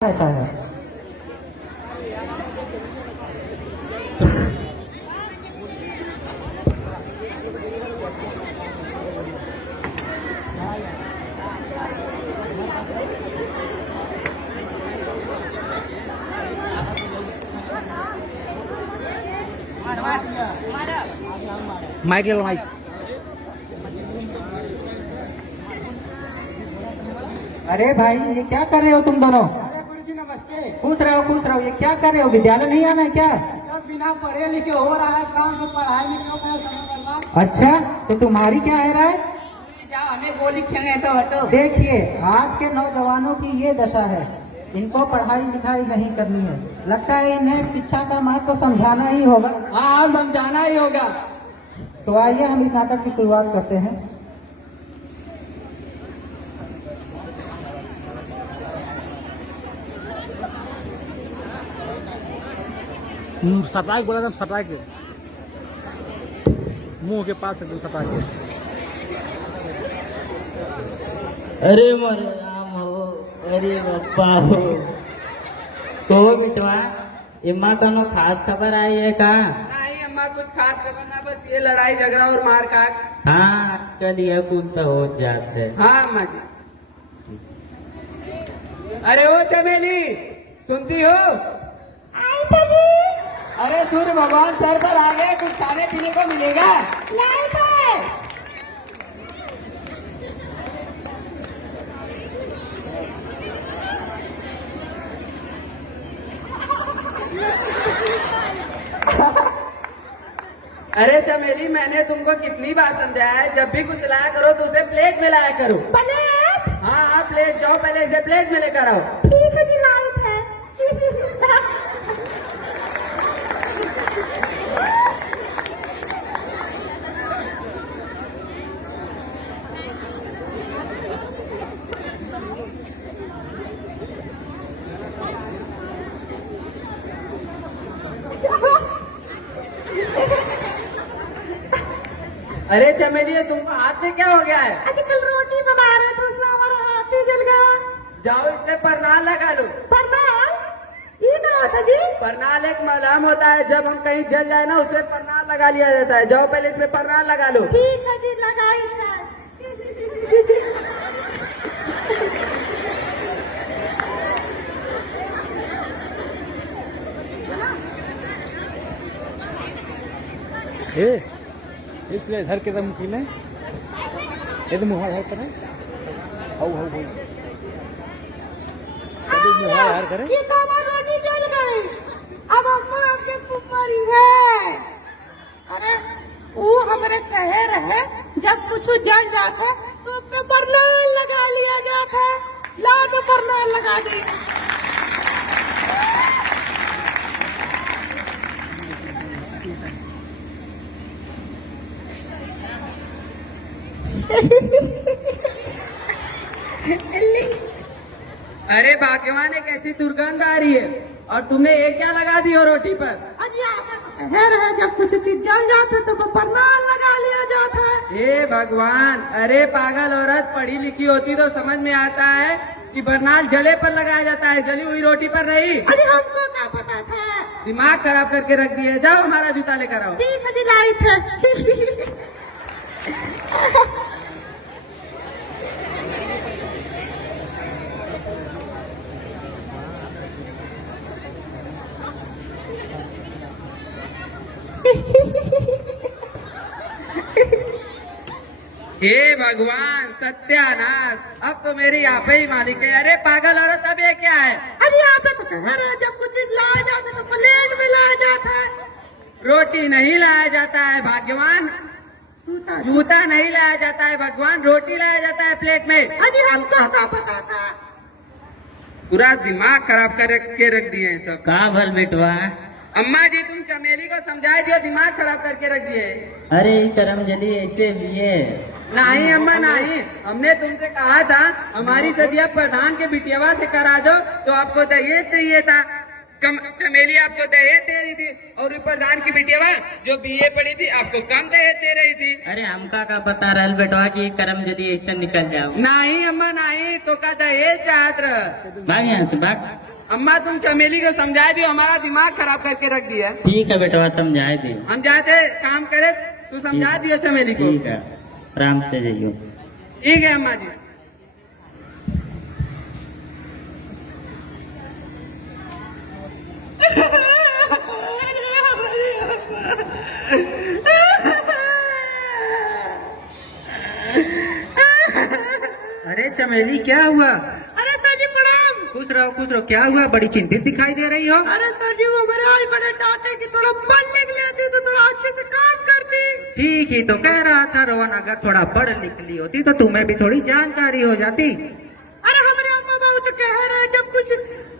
ऐसा है। माइक ले लो माइक। अरे भाई ये क्या कर रहे हो तुम दोनों? अरे गुरुजी नमस्ते। पूछ रहे हो ये क्या कर रहे हो? विद्यालय नहीं आना है क्या? सब बिना पढ़े लिखे हो रहा है काम, तो पढ़ाई में क्यों करें समय बर्बाद। अच्छा तो तुम्हारी क्या है राय? जाओ हमें गोली खेलने तो हटो। देखिए आज के नौजवानों की ये दशा है, इनको पढ़ाई लिखाई नहीं करनी है। लगता है इन्हें शिक्षा का महत्व समझाना ही होगा। हाँ समझाना ही होगा। तो आइए हम इस नाटक की शुरुआत करते हैं। सटाक बोला था, सटाक मुंह के पास एकदम सटाक। अरे मोरे राम हो, अरे बप्पा हो। तो बिटवा इम्मा कोनो खास खबर आई है का? नहीं अम्मा कुछ खास खबर ना, बस ये लड़ाई झगड़ा और मार काट। हाँ कल यह कुल तो हो जाते। हाँ अम्मा जी। अरे ओ चमेली सुनती हो? आई तो जी। अरे सूर्य भगवान सर पर आ गए, कुछ खाने पीने को मिलेगा। लाई तो। अरे चमेली मैंने तुमको कितनी बार समझाया है, जब भी कुछ लाया करो तो उसे प्लेट में लाया करो। प्लेट? हाँ प्लेट, जाओ पहले इसे प्लेट में लेकर आओ। ठीक है जी लाइट है। अरे चमेली तुमको हाथ में क्या हो गया है? अजी कल रोटी बना रहे थे उसमें हमारा हाथ ही जल गया। जाओ इसमें परनाल लगा लो। परनाल? ये क्या होता जी? परनाल एक मलहम होता है, जब हम कहीं जल जाए ना उसमें परनाल लगा लिया जाता है। जाओ पहले इसमें परनाल लगा लो। ठीक है जी लगाई है। इसलिए इधर के दम की नहीं, ये तो मुँह करे। हाउ हाउ हाउ मुँह करे। ये तो हमारी रोटी जल गई। अब अम्मा आपके कुमारी है। अरे वो हमारे कहे रहे जब कुछ जल जाता तो उसमें परनाल लगा लिया जाता है। ला तो परनाल लगा दी। अरे भाग्यवान एक ऐसी दुर्गंध आ रही है और तुमने ये क्या लगा दी हो रोटी पर? है जब कुछ चीज जल जाता तो परनाल लगा लिया जाता है। हे भगवान, अरे पागल औरत, पढ़ी लिखी होती तो समझ में आता है कि बरनाल जले पर लगाया जाता है, जली हुई रोटी पर नहीं। अरे हमको क्या पता था। दिमाग खराब करके रख दिया। जाओ हमारा जूता लेकर आओ। ठीक है जी लाइट है। हे भगवान सत्यानाश, अब तो मेरी आप ही मालिक है। अरे पागल औरत, अब ये क्या है? अरे यहाँ पे तो कह रहे हैं जब कुछ लाया जाता है तो प्लेट में लाया जाता है। रोटी नहीं लाया जाता है भाग्यवान, जूता नहीं लाया जाता है भगवान, रोटी लाया जाता है प्लेट में। अरे हमको क्या पता था। पूरा दिमाग खराब करके रख दिए हैं सब। का भल बिटवा? अम्मा जी तुम चमेली को समझाए दियो, दिमाग खराब करके रख दिए। अरे करम जली ऐसे भी है। नहीं अम्मा नहीं, हमने तुमसे कहा था हमारी सदिया प्रधान के बिटियावा से करा दो तो आपको दहेज चाहिए था। चमेली आपको दहेज दे रही थी और प्रधान की बिटिया जो बीए पढ़ी थी आपको कम दहेज दे रही थी। अरे हमका का पता रहल बेटवा की कर्म यदि ऐसे निकल जाओ। नहीं अम्मा नहीं, तो का दहेज चाहत रह। भाग यहाँ से भाग। अम्मा तुम चमेली को समझा दियो, हमारा दिमाग खराब करके रख दिया। ठीक है बेटवा, समझाए दे। हम जाते काम करे, तू समझा दियो चमेली को। ठीक है, आराम से जाइयो। ठीक है अम्मा जी। अरे चमेली क्या हुआ? अरे सर जी प्रणाम। खुश रहो, क्या हुआ? बड़ी चिंतित दिखाई दे रही हो। अरे सर जी वो मेरे आज बड़े डांटे कि थोड़ा पढ़ लिख लेती तो थोड़ा अच्छे से काम करती। ठीक ही तो कह रहा था रोहन, अगर थोड़ा पढ़ लिख ली होती तो तुम्हें भी थोड़ी जानकारी हो जाती। अरे हमारे अम्मा बाबू तो कह रहे जब कुछ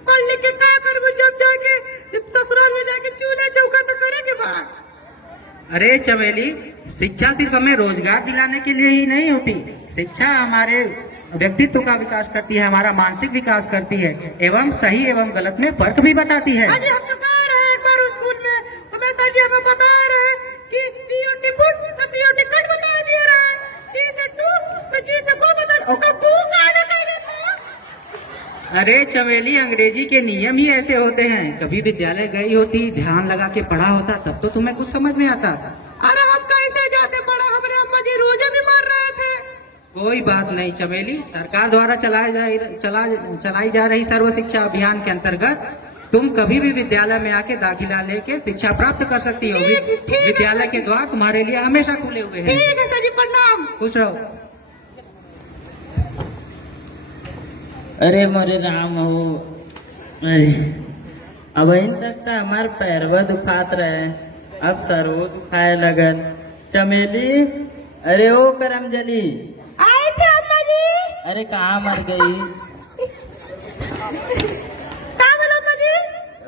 पढ़ लिख के क्या करूँ, जब जाके जब ससुराल में जाके चूल्हा चौका तो करेंगे बात। अरे चमेली, शिक्षा सिर्फ हमें रोजगार दिलाने के लिए ही नहीं होती। शिक्षा हमारे व्यक्तित्व का विकास करती है, हमारा मानसिक विकास करती है, एवं सही एवं गलत में फर्क भी बताती है। अजी हम तो कह रहे हैं एक बार स्कूल में हमें सर जी हमें बता रहे कि पीओटी पुट तो सीओटी कट बता दिए रहे, टी से टू तो जी से को बता, उसका तू काट बता देता। अरे चमेली, अंग्रेजी के नियम ही ऐसे होते हैं। कभी विद्यालय गई होती, ध्यान लगा के पढ़ा होता, तब तो तुम्हें कुछ समझ में आता। अरे हम कैसे जाते पढ़ा, हमारे अम्मा जी रोजे भी मार रहे थे। कोई बात नहीं चमेली, सरकार द्वारा चलाई जा रही सर्व शिक्षा अभियान के अंतर्गत तुम कभी भी विद्यालय में आके दाखिला लेके शिक्षा प्राप्त कर सकती हो। ठीक है। विद्यालय के द्वार तुम्हारे लिए हमेशा खुले हुए हैं। ठीक है सर जी प्रणाम। खुश रहो। अरे मोरे राम हो, अरे अब इन तक तो हमार पैरवा दुखात रहे, अब सरवो दुखाए लगन। चमेली, अरे ओ करमजली, आए थे अम्मा जी। अरे कहाँ मर गई? क्या बोला अम्मा जी?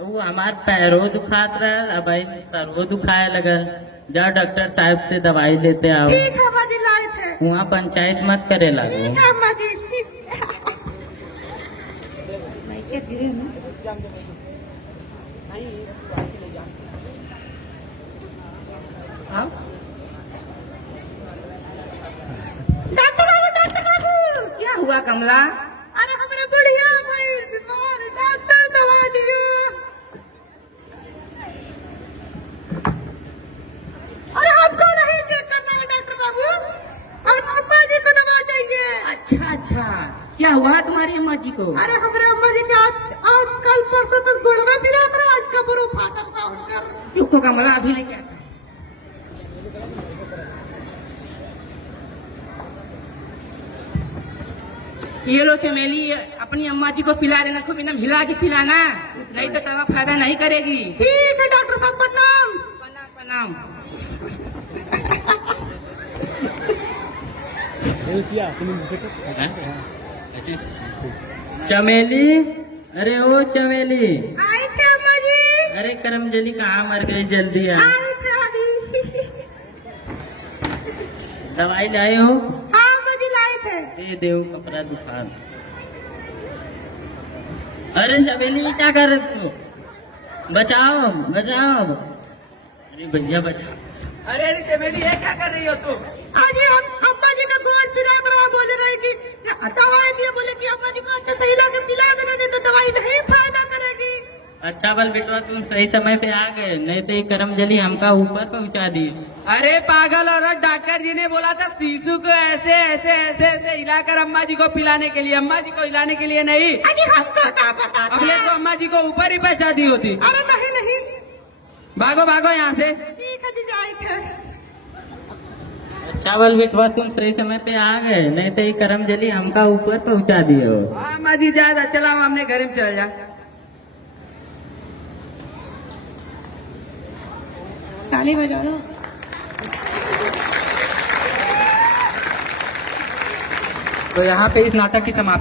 वो हमार पैरों दुखात रहे, अब इन सरवो दुखाए लगन। जा डॉक्टर साहब से दवाई लेते आओ। ठीक है अम्मा जी, लाए थे। वहाँ पंचायत मत करे लगो। ठीक है अम्मा जी। डॉक्टर बाबू क्या हुआ कमला? अरे हमारे बढ़िया भाई बीमार, डॉक्टर दवा दियो। अरे हमको नहीं चेक करना है डॉक्टर बाबू, और अम्मा जी को दवा चाहिए। अच्छा अच्छा, क्या हुआ तुम्हारी अम्मा जी को? अरे हमारे अम्मा जी के आज कल परसों तक गुड़वा फिरा था, आज कब्र फाटा था उनका। रुको कमला, अभी लेके आता हूं। ये लो चमेली, अपनी अम्मा जी को पिला देना, खूब एकदम हिला के पिलाना, नहीं तो दवा फायदा नहीं करेगी। ठीक है डॉक्टर साहब प्रणाम। प्रणाम प्रणाम। चमेली, अरे ओ चमेली, आए थे अम्मा जी। अरे करमजली कहाँ मर गई? जल्दी आ, आए थे अभी। दवाई लाए हो? हाँ अम्मा जी लाए थे। दे देव कपड़ा दुकान। अरे चमेली, ये क्या कर रहे हो? बचाओ बचाओ। अरे भैया बचाओ। अरे चमेली, ये क्या कर रही हो तुम? आज हम अम्मा जी का गोल फिरा रहा, बोले रहे कि दवाई दिए, बोले कि अम्मा जी को अच्छे से हिला के पिला देना, नहीं तो दवाई नहीं फायदा करेगी। अच्छा बल बेटवा, तुम सही समय पे आ गए, नहीं तो ये करमजली हमका ऊपर पहुंचा दी। अरे पागल औरत, डॉक्टर जी ने बोला था शिशु को ऐसे ऐसे ऐसे ऐसे हिलाकर अम्मा जी को पिलाने के लिए, अम्मा जी को हिलाने के लिए नहीं। अरे हमको क्या पता था? अगले तो अम्मा जी को ऊपर ही पहुंचा दी होती। अरे नहीं नहीं, भागो भागो यहाँ से। ठीक है जी, जाए थे। अच्छा बल बेटवा, तुम सही समय पे आ गए, नहीं तो ये करमजली हमका ऊपर पहुंचा दियो। हाँ अम्मा जी, ज्यादा चला, हम अपने घर में चल जा। ताली बजा लो। तो यहाँ पे इस नाटक की समाप्ति।